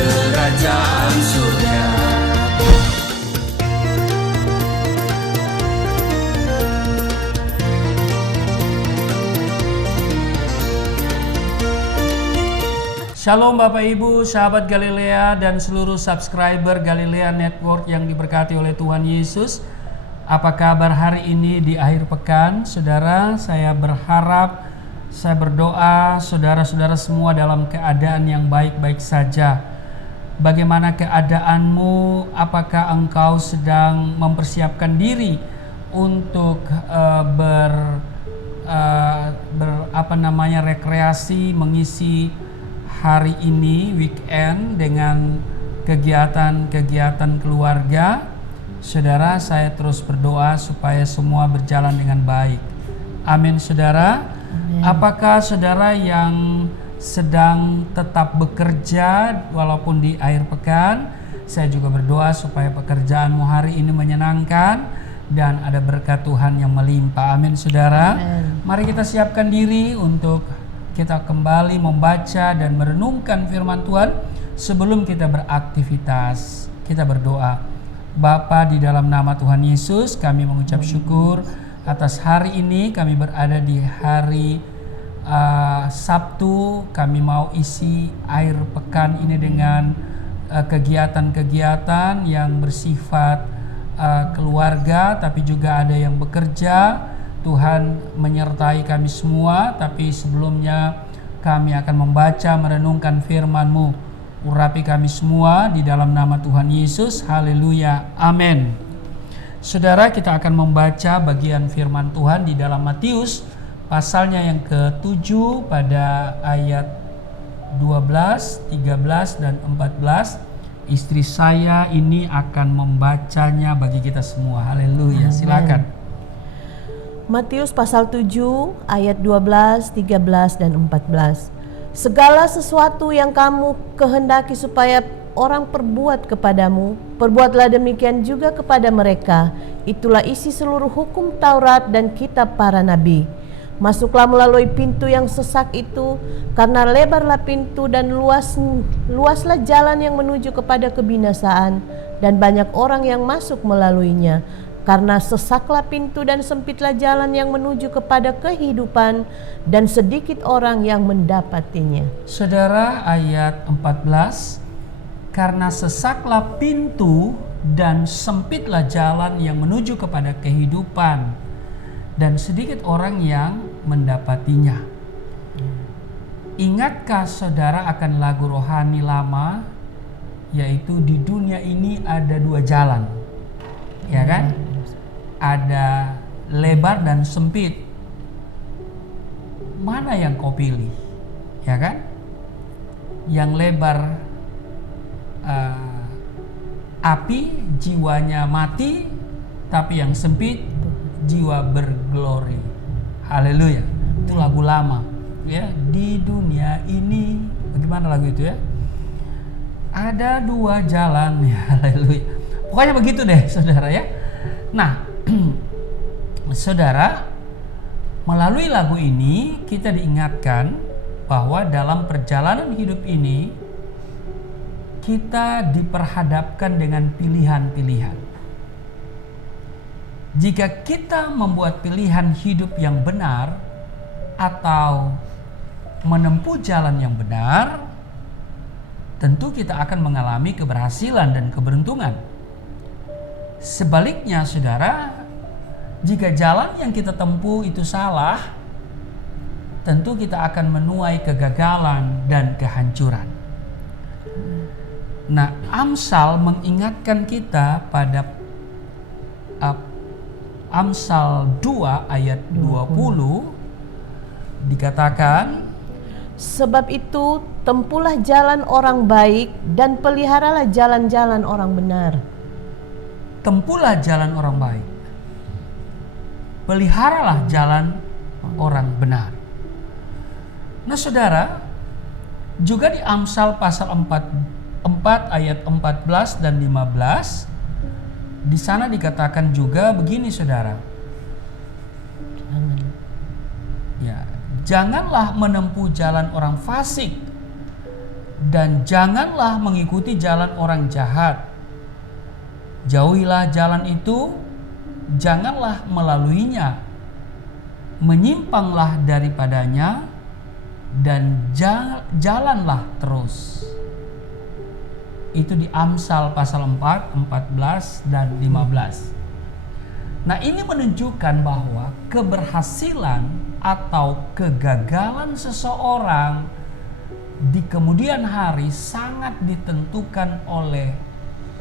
kerajaan surga. Shalom Bapak Ibu, sahabat Galilea dan seluruh subscriber Galilea Network yang diberkati oleh Tuhan Yesus. Apa kabar hari ini di akhir pekan? Saudara, saya berharap, saya berdoa saudara-saudara semua dalam keadaan yang baik-baik saja. Bagaimana keadaanmu? Apakah engkau sedang mempersiapkan diri untuk rekreasi, mengisi hari ini weekend dengan kegiatan-kegiatan keluarga? Saudara, saya terus berdoa supaya semua berjalan dengan baik. Amin, saudara. Amin. Apakah saudara yang sedang tetap bekerja walaupun di akhir pekan? Saya juga berdoa supaya pekerjaanmu hari ini menyenangkan dan ada berkat Tuhan yang melimpah. Amin, saudara. Amin. Mari kita siapkan diri untuk kita kembali membaca dan merenungkan firman Tuhan. Sebelum kita beraktivitas, kita berdoa. Bapa, di dalam nama Tuhan Yesus, kami mengucap syukur atas hari ini. Kami berada di hari Sabtu. Kami mau isi akhir pekan ini dengan kegiatan-kegiatan yang bersifat keluarga, tapi juga ada yang bekerja. Tuhan menyertai kami semua, tapi sebelumnya kami akan membaca merenungkan firman-Mu. Urapi kami semua di dalam nama Tuhan Yesus. Haleluya. Amin. Saudara, kita akan membaca bagian firman Tuhan di dalam Matius pasalnya yang ke-7 pada ayat 12, 13 dan 14. Istri saya ini akan membacanya bagi kita semua. Haleluya. Silakan. Matius pasal 7 ayat 12, 13 dan 14. Segala sesuatu yang kamu kehendaki supaya orang perbuat kepadamu, perbuatlah demikian juga kepada mereka. Itulah isi seluruh hukum Taurat dan kitab para nabi. Masuklah melalui pintu yang sesak itu, karena lebarlah pintu dan luaslah jalan yang menuju kepada kebinasaan, dan banyak orang yang masuk melaluinya. Karena sesaklah pintu dan sempitlah jalan yang menuju kepada kehidupan, dan sedikit orang yang mendapatinya. Saudara, ayat 14. Karena sesaklah pintu dan sempitlah jalan yang menuju kepada kehidupan, dan sedikit orang yang mendapatinya. Ingatkah saudara akan lagu rohani lama, yaitu di dunia ini ada dua jalan, ya kan? Ada lebar dan sempit. Mana yang kau pilih? Ya kan? Yang lebar api, jiwanya mati, tapi yang sempit jiwa berglori. Haleluya. Itu lagu lama. Ya, di dunia ini, bagaimana lagu itu ya? Ada dua jalan. Haleluya. Pokoknya begitu deh, saudara ya. Nah, saudara, melalui lagu ini kita diingatkan bahwa dalam perjalanan hidup ini kita diperhadapkan dengan pilihan-pilihan. Jika kita membuat pilihan hidup yang benar atau menempuh jalan yang benar, tentu kita akan mengalami keberhasilan dan keberuntungan. Sebaliknya, saudara, jika jalan yang kita tempuh itu salah, tentu kita akan menuai kegagalan dan kehancuran. Nah, Amsal mengingatkan kita pada Amsal 2 ayat 20 dikatakan, sebab itu tempuhlah jalan orang baik dan peliharalah jalan-jalan orang benar. Tempuhlah jalan orang baik, peliharalah jalan orang benar. Nah, saudara, juga di Amsal pasal 4 ayat 14 dan 15, di sana dikatakan juga begini, saudara. Ya, janganlah menempuh jalan orang fasik Dan janganlah mengikuti jalan orang jahat. Jauhilah jalan itu, janganlah melaluinya. Menyimpanglah daripadanya dan jalanlah terus. Itu di Amsal pasal 4, 14 dan 15. Nah, ini menunjukkan bahwa keberhasilan atau kegagalan seseorang di kemudian hari sangat ditentukan oleh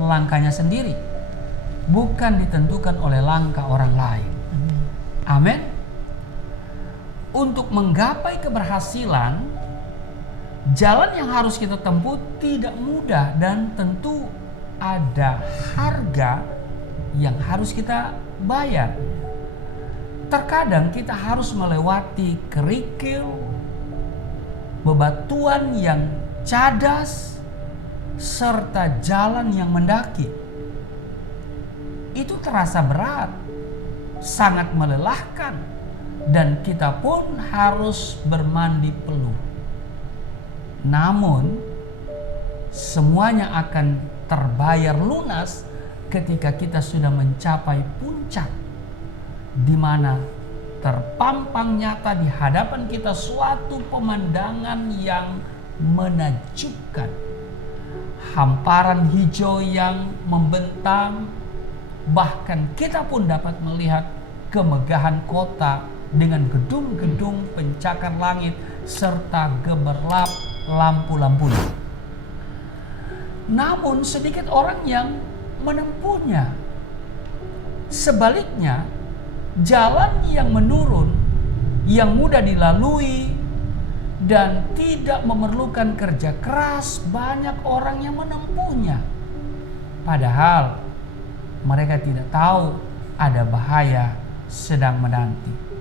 langkahnya sendiri, bukan ditentukan oleh langkah orang lain. Amin. Untuk menggapai keberhasilan, jalan yang harus kita tempuh tidak mudah dan tentu ada harga yang harus kita bayar. Terkadang kita harus melewati kerikil, bebatuan yang cadas, serta jalan yang mendaki. Itu terasa berat, sangat melelahkan. Dan kita pun harus bermandi peluh. Namun semuanya akan terbayar lunas ketika kita sudah mencapai puncak, di mana terpampang nyata di hadapan kita suatu pemandangan yang menakjubkan. Hamparan hijau yang membentang, bahkan kita pun dapat melihat kemegahan kota dengan gedung-gedung pencakar langit serta gemerlap lampu-lampunya. Namun sedikit orang yang menempuhnya. Sebaliknya, jalan yang menurun, yang mudah dilalui dan tidak memerlukan kerja keras, banyak orang yang menempuhnya. Padahal mereka tidak tahu ada bahaya sedang menanti.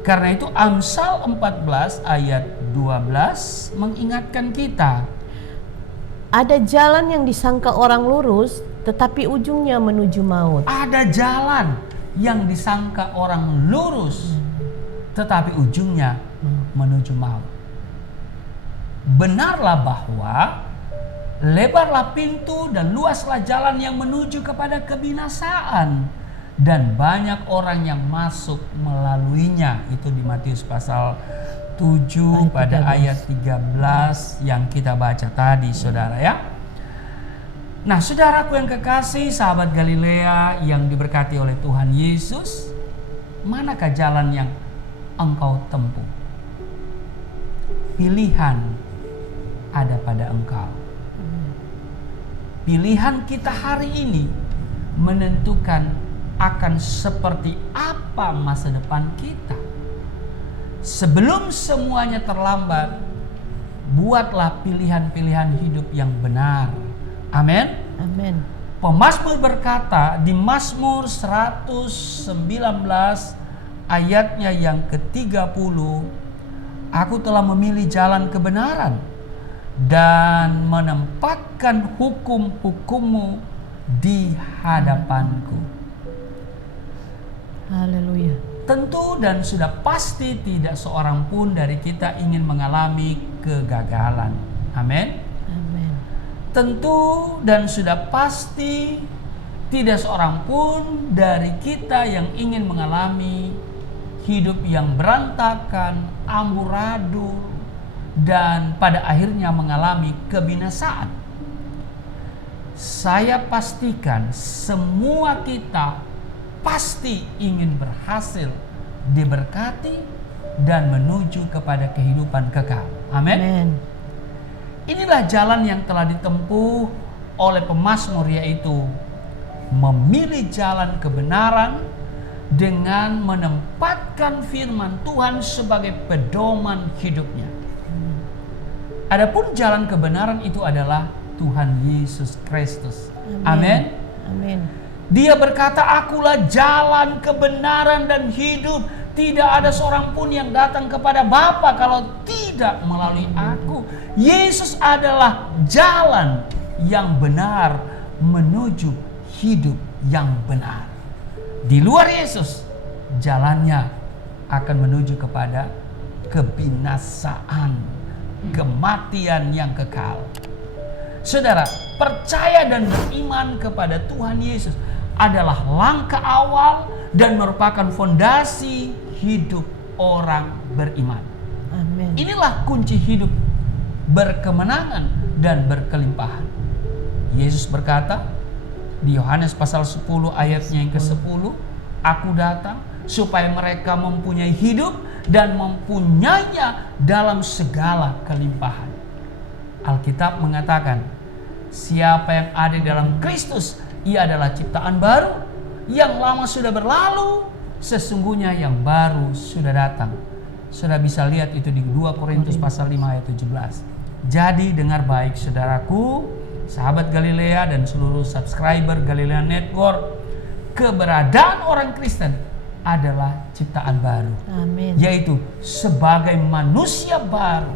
Karena itu Amsal 14 ayat 12 mengingatkan kita. Ada jalan yang disangka orang lurus, tetapi ujungnya menuju maut. Ada jalan yang disangka orang lurus, tetapi ujungnya menuju maut. Benarlah bahwa lebarlah pintu dan luaslah jalan yang menuju kepada kebinasaan, dan banyak orang yang masuk melaluinya. Itu di Matius pasal 7 pada ayat 13 yang kita baca tadi, saudara ya. Nah, saudaraku yang kekasih, sahabat Galilea yang diberkati oleh Tuhan Yesus, manakah jalan yang engkau tempuh? Pilihan ada pada engkau. Pilihan kita hari ini menentukan akan seperti apa masa depan kita. Sebelum semuanya terlambat, buatlah pilihan-pilihan hidup yang benar. Amin. Amin. Pemazmur berkata di Mazmur 119 ayatnya yang ke-30, aku telah memilih jalan kebenaran dan menempatkan hukum-hukum-Mu di hadapanku. Haleluya. Tentu dan sudah pasti tidak seorang pun dari kita ingin mengalami kegagalan. Amin. Amin. Tentu dan sudah pasti tidak seorang pun dari kita yang ingin mengalami hidup yang berantakan, amburadul, dan pada akhirnya mengalami kebinasaan. Saya pastikan semua kita pasti ingin berhasil, diberkati, dan menuju kepada kehidupan kekal. Amin. Inilah jalan yang telah ditempuh oleh pemazmur, yaitu memilih jalan kebenaran dengan menempatkan firman Tuhan sebagai pedoman hidupnya. Adapun jalan kebenaran itu adalah Tuhan Yesus Kristus. Amin. Amin. Dia berkata, akulah jalan kebenaran dan hidup. Tidak ada seorang pun yang datang kepada Bapa kalau tidak melalui aku. Yesus adalah jalan yang benar menuju hidup yang benar. Di luar Yesus, jalannya akan menuju kepada kebinasaan. kematian yang kekal. Saudara, percaya dan beriman kepada Tuhan Yesus adalah langkah awal dan merupakan fondasi hidup orang beriman. Amin. Inilah kunci hidup berkemenangan dan berkelimpahan. Yesus berkata di Yohanes pasal 10 ayatnya yang ke-10, "Aku datang supaya mereka mempunyai hidup dan mempunyainya dalam segala kelimpahan." Alkitab mengatakan, siapa yang ada di dalam Kristus, ia adalah ciptaan baru. Yang lama sudah berlalu, sesungguhnya yang baru sudah datang. Sudah bisa lihat itu di 2 Korintus pasal 5 ayat 17. Jadi dengar baik saudaraku, sahabat Galilea dan seluruh subscriber Galilea Network, keberadaan orang Kristen adalah ciptaan baru. Amin. Yaitu sebagai manusia baru.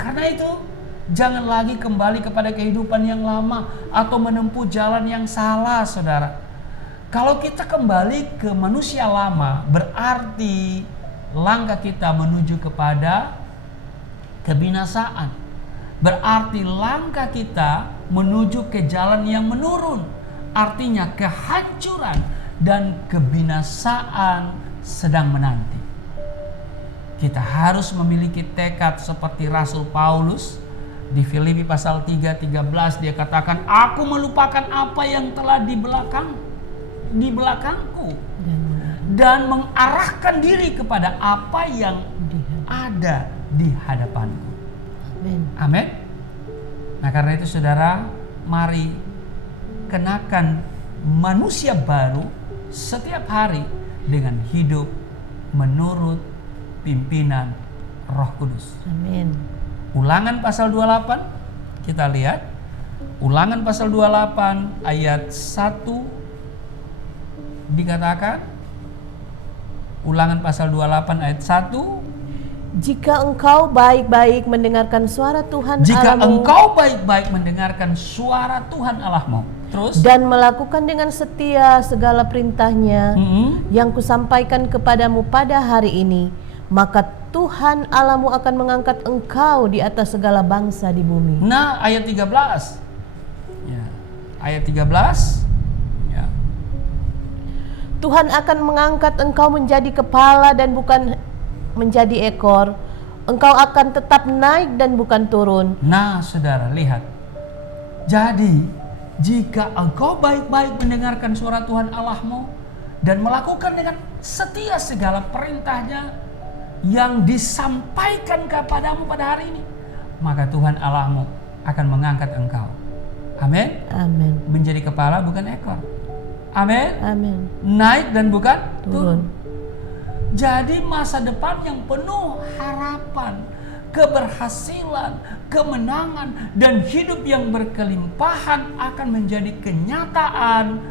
Karena itu jangan lagi kembali kepada kehidupan yang lama atau menempuh jalan yang salah, saudara. Kalau kita kembali ke manusia lama, berarti langkah kita menuju kepada kebinasaan. Berarti langkah kita menuju ke jalan yang menurun. Artinya kehancuran dan kebinasaan sedang menanti. Kita harus memiliki tekad seperti Rasul Paulus. Di Filipi pasal 3:13 dia katakan, "Aku melupakan apa yang telah di belakangku dan mengarahkan diri kepada apa yang ada di hadapanku." Amin. Amin. Nah, karena itu saudara, mari kenakan manusia baru setiap hari dengan hidup menurut pimpinan Roh Kudus. Amin. Ulangan pasal 28, kita lihat. Ulangan pasal 28 ayat 1 dikatakan. Ulangan pasal 28 ayat 1. Jika engkau baik-baik mendengarkan suara Tuhan Jika Allahmu engkau baik-baik mendengarkan suara Tuhan Allahmu, terus dan melakukan dengan setia segala perintahnya yang kusampaikan kepadamu pada hari ini, maka Tuhan Allahmu akan mengangkat engkau di atas segala bangsa di bumi. Nah, ayat 13. Ya. Ayat 13. Ya. Tuhan akan mengangkat engkau menjadi kepala dan bukan menjadi ekor. Engkau akan tetap naik dan bukan turun. Nah, saudara, lihat. Jadi, jika engkau baik-baik mendengarkan suara Tuhan Allahmu dan melakukan dengan setia segala perintahnya yang disampaikan kepadamu pada hari ini, maka Tuhan Allahmu akan mengangkat engkau. Amin. Amin. Menjadi kepala bukan ekor. Amin. Amin. Naik dan bukan Turun. Jadi masa depan yang penuh harapan, keberhasilan, kemenangan, dan hidup yang berkelimpahan akan menjadi kenyataan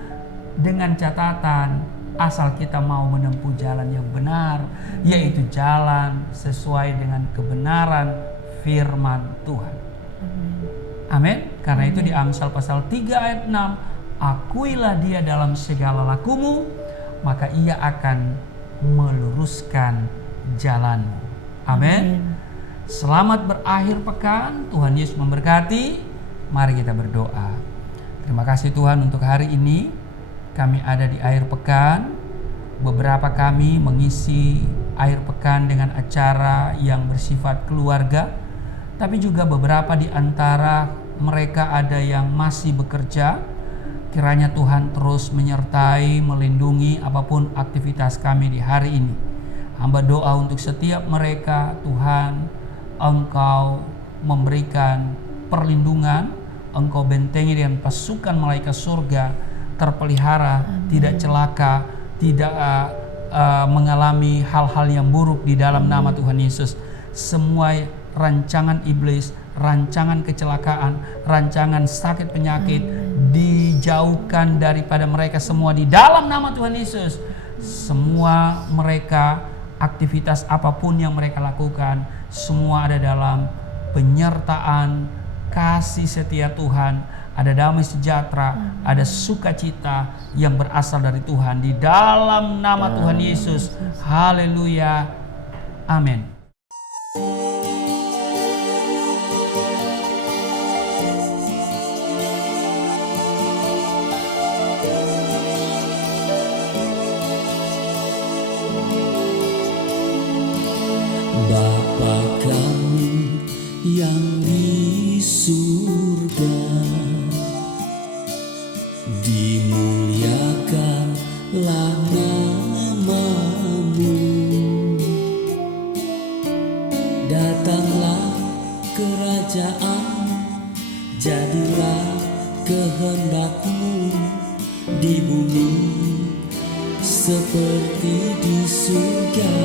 dengan catatan asal kita mau menempuh jalan yang benar, yaitu jalan sesuai dengan kebenaran firman Tuhan. Amin. Karena itu di Amsal pasal 3 ayat 6, "Akuilah dia dalam segala lakumu, maka ia akan meluruskan jalanmu." Amin. Selamat berakhir pekan. Tuhan Yesus memberkati. Mari kita berdoa. Terima kasih Tuhan untuk hari ini. Kami ada di akhir pekan. Beberapa kami mengisi akhir pekan dengan acara yang bersifat keluarga. Tapi juga beberapa di antara mereka ada yang masih bekerja. Kiranya Tuhan terus menyertai, melindungi apapun aktivitas kami di hari ini. Hamba doa untuk setiap mereka, Tuhan, Engkau memberikan perlindungan, Engkau bentengi dengan pasukan malaikat surga, terpelihara, tidak celaka, tidak mengalami hal-hal yang buruk di dalam nama Tuhan Yesus. Semua rancangan iblis, rancangan kecelakaan, rancangan sakit penyakit dijauhkan daripada mereka semua di dalam nama Tuhan Yesus. Semua mereka, aktivitas apapun yang mereka lakukan, semua ada dalam penyertaan kasih setia Tuhan. Ada damai sejahtera, ada sukacita yang berasal dari Tuhan di dalam nama Tuhan Yesus. Haleluya. Amin. dimuliakanlah namamu. Datanglah kerajaan, jadilah kehendakmu di bumi seperti di surga.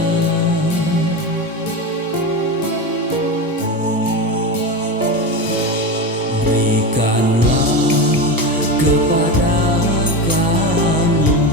Berikanlah kepada kami